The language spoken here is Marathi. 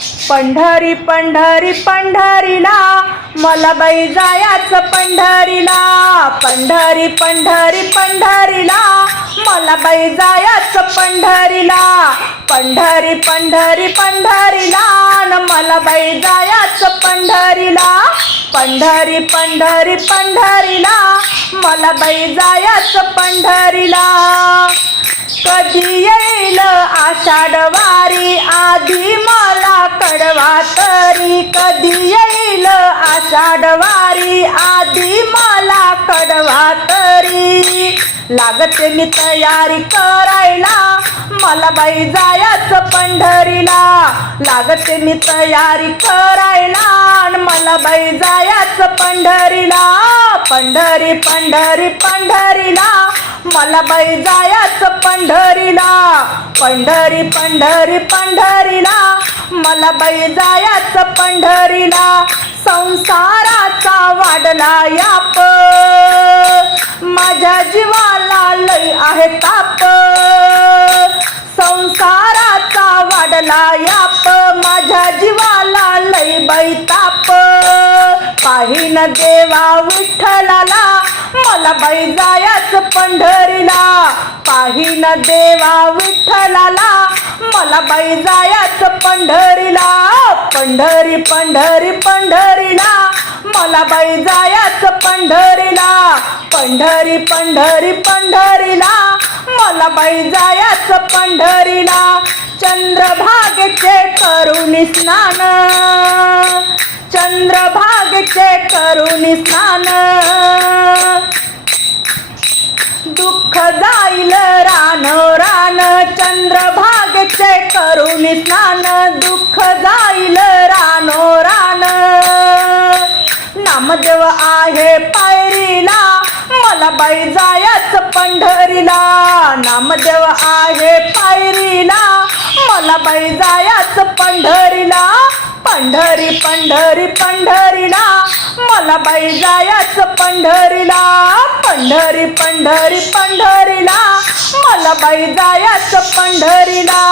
पंढरी पंढरी पंढरीला. मला बाई जायाचं पंढरीला. पंढरी पंढरी पंढरीला. मला बाई जायाचं पंढरीला. पंढरी पंढरी पंढरीला. न मला बाई जायाचं पंढरीला. पंढरी पंढरी पंढरीला. मला बाई जायाचं पंढरीला. कधी येईल आषाढ वारी? आधी मला कडवा तरी. कधी येईल आषाढ वारी? आधी मला कडवा तरी. लागते मी तयारी करायला. मला बाई जायचं पंढरीला. लागते मी तयारी करायला. मला बाई जायचं पंढरीला. पंढरी पंढरी पंढरीला. मला बाई जायाच पंढरीला. पंढरी पंढरी पंढरीला. मला बाई जायाच पंढरीला. संसाराचा वाढला याप. माझ्या जीवाला लय आहे ताप. संसाराचा वाढला याप. माझ्या जीवाला लय बाई ताप. पाहिन देवा विठ्ठलाला. मला बाई जायाच पंढरी पाहिन देवा विठ्ठलाला. मला बाई पंढरीला पंढरी पंढरी पंढरीला. मला बाई पंढरीला पंढरी पंढरी पंढरीला. मला बाई पंढरीला. चंद्रभागेचे करुणी स्नान. चंद्रभागेचे करुणी स्नान. करुणी स्नान दुःख जाईल रानो रान. नामदेव आहे पायरीला मला बाई जायच पंढरीला. नामदेव आहे पायरीला मला बाई जायच पंढरीला. पंढरी पंढरी पंढरीला मला बाई जायच पंढरीला. पंढरी पंढरी पंढरीला मला बाई जायच पंढरीला.